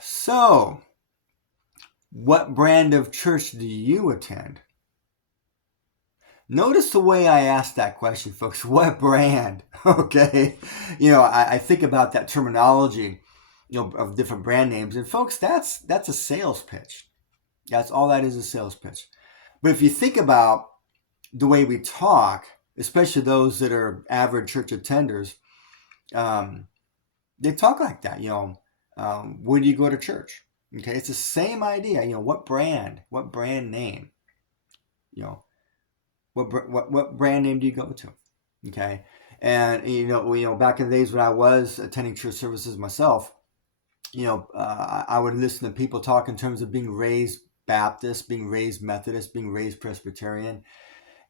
So, what brand of church do you attend? Notice the way I asked that question, folks. What brand? Okay. I think about that terminology, of different brand names. And folks, that's a sales pitch. That's all that is, a sales pitch. But if you think about the way we talk, especially those that are average church attenders, um, they talk like that. Where do you go to church? Okay, it's the same idea. What brand name? You know, what brand name do you go to? Okay, and back in the days when I was attending church services myself, I would listen to people talk in terms of being raised Baptist, being raised Methodist, being raised Presbyterian.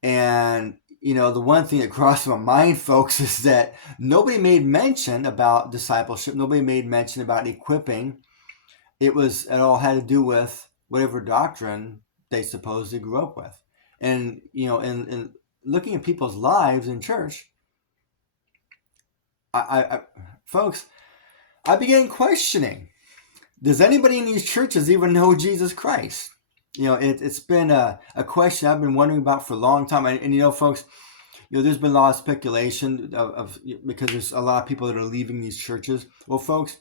And, the one thing that crossed my mind, folks, is that nobody made mention about discipleship. Nobody made mention about equipping. It all had to do with whatever doctrine they supposedly grew up with. And, in looking at people's lives in church, I folks, I began questioning, does anybody in these churches even know Jesus Christ? It's been a question I've been wondering about for a long time. And folks, there's been a lot of speculation of because there's a lot of people that are leaving these churches. Well, folks,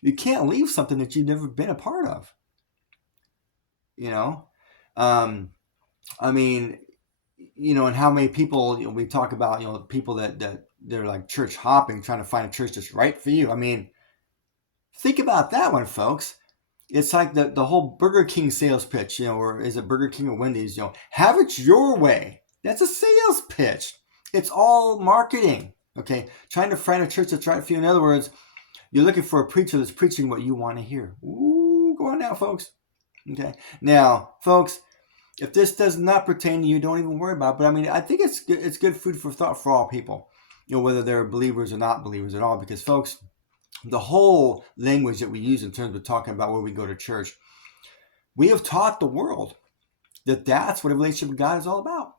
you can't leave something that you've never been a part of. You know, um, I mean, and how many people we talk about, people that they're like church hopping, trying to find a church that's right for you. I mean, think about that one, folks. It's like the whole Burger King sales pitch, or is it Burger King or Wendy's? Have it your way. That's a sales pitch. It's all marketing. Okay, trying to find a church that's right for you. In other words, you're looking for a preacher that's preaching what you want to hear. Ooh, go on now, folks. Okay, now, folks, if this does not pertain to you, don't even worry about it. But I mean, I think it's good food for thought for all people, whether they're believers or not believers at all. Because, folks, the whole language that we use in terms of talking about where we go to church, we have taught the world that that's what a relationship with God is all about.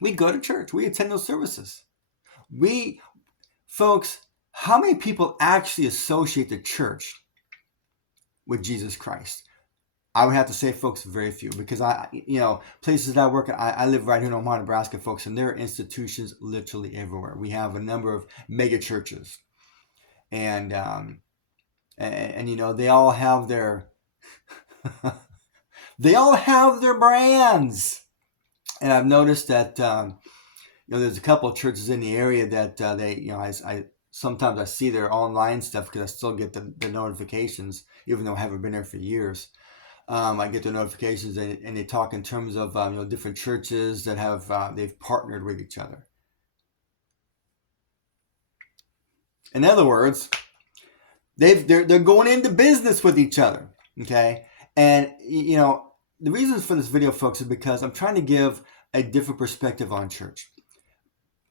We go to church. We attend those services. Folks, how many people actually associate the church with Jesus Christ? I would have to say, folks, very few, because places that I work at, I live right here in Omaha, Nebraska, folks, and there are institutions literally everywhere. We have a number of mega churches, and they all have their they all have their brands. And I've noticed that there's a couple of churches in the area that I sometimes I see their online stuff because I still get the notifications, even though I haven't been there for years. I get the notifications, and they talk in terms of different churches that have they've partnered with each other. In other words, they're going into business with each other. Okay, and the reasons for this video, folks, is because I'm trying to give a different perspective on church.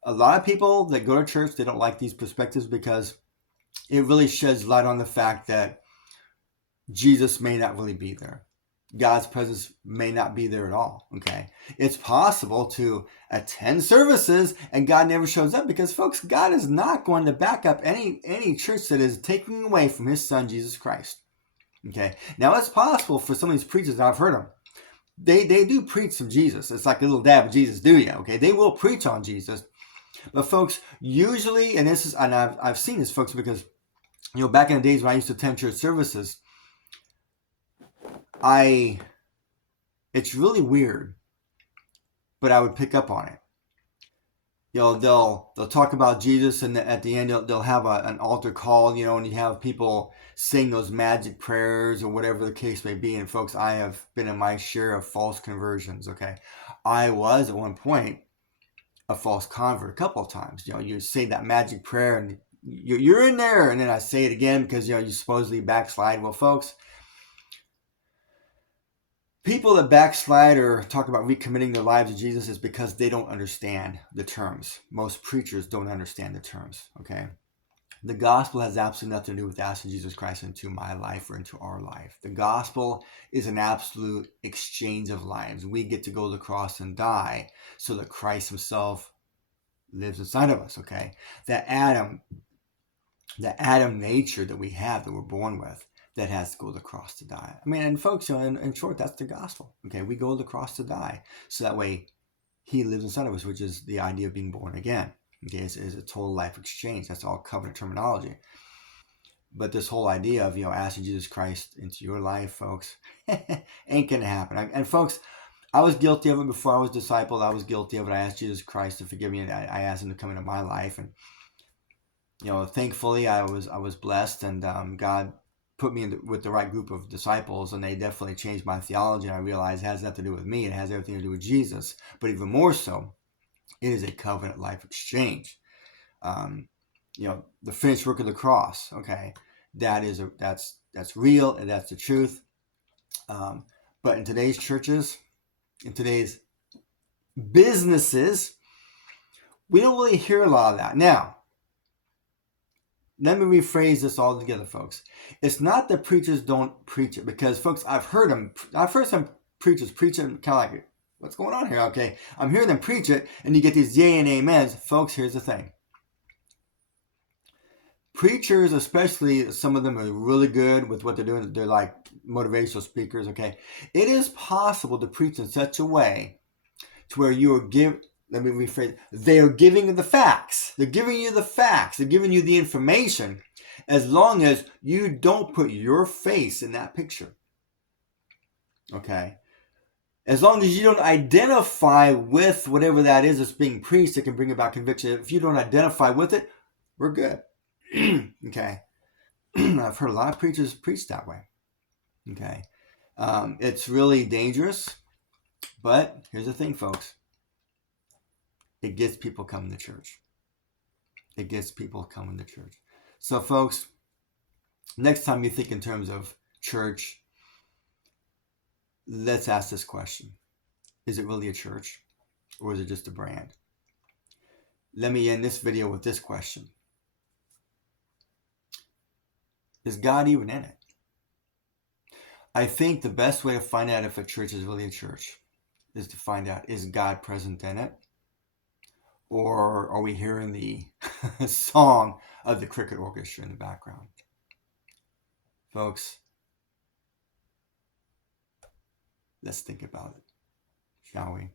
A lot of people that go to church, they don't like these perspectives because it really sheds light on the fact that Jesus may not really be there. God's presence may not be there at all. Okay, it's possible to attend services and God never shows up because, folks, God is not going to back up any church that is taking away from His Son Jesus Christ. Okay, now it's possible for some of these preachers, I've heard them, they do preach some Jesus. It's like a little dab of Jesus, do you? Okay, they will preach on Jesus, but folks, usually, and I've seen this, folks, because back in the days when I used to attend church services, it's really weird, but I would pick up on it. They'll talk about Jesus, and at the end they'll have an altar call, and you have people sing those magic prayers or whatever the case may be. And folks, I have been in my share of false conversions. Okay, I was at one point a false convert a couple of times. You say that magic prayer and you're in there, and then I say it again because you supposedly backslide. Well, folks, people that backslide or talk about recommitting their lives to Jesus is because they don't understand the terms. Most preachers don't understand the terms, okay? The gospel has absolutely nothing to do with asking Jesus Christ into my life or into our life. The gospel is an absolute exchange of lives. We get to go to the cross and die so that Christ Himself lives inside of us, okay? The Adam nature that we have, that we're born with, that has to go to the cross to die. I mean, and folks, in short, that's the gospel. Okay, we go to the cross to die, so that way he lives inside of us, which is the idea of being born again. Okay, it's a total life exchange. That's all covenant terminology. But this whole idea of, asking Jesus Christ into your life, folks, ain't gonna happen. And folks, I was guilty of it before I was discipled. I was guilty of it. I asked Jesus Christ to forgive me, and I asked him to come into my life. And thankfully, I was blessed, and God put me with the right group of disciples, and they definitely changed my theology. And I realized it has nothing to do with me; it has everything to do with Jesus. But even more so, it is a covenant life exchange. The finished work of the cross. Okay, that's real, and that's the truth. But in today's churches, in today's businesses, we don't really hear a lot of that. Now, let me rephrase this all together, folks. It's not that preachers don't preach it, because, folks, I've heard some preachers preach it kind of like, what's going on here? Okay, I'm hearing them preach it, and you get these yay and amens. Folks, here's the thing. Preachers, especially some of them are really good with what they're doing. They're like motivational speakers, okay? It is possible to preach in such a way to where let me rephrase, they are giving you the facts. They're giving you the facts. They're giving you the information, as long as you don't put your face in that picture. Okay? As long as you don't identify with whatever that is that's being preached that can bring about conviction. If you don't identify with it, we're good. Okay? I've heard a lot of preachers preach that way. Okay? It's really dangerous, but here's the thing, folks. It gets people coming to church. It gets people coming to church. So, folks, next time you think in terms of church, let's ask this question. Is it really a church, or is it just a brand? Let me end this video with this question. Is God even in it? I think the best way to find out if a church is really a church is to find out, is God present in it? Or are we hearing the song of the cricket orchestra in the background? Folks, let's think about it, shall we?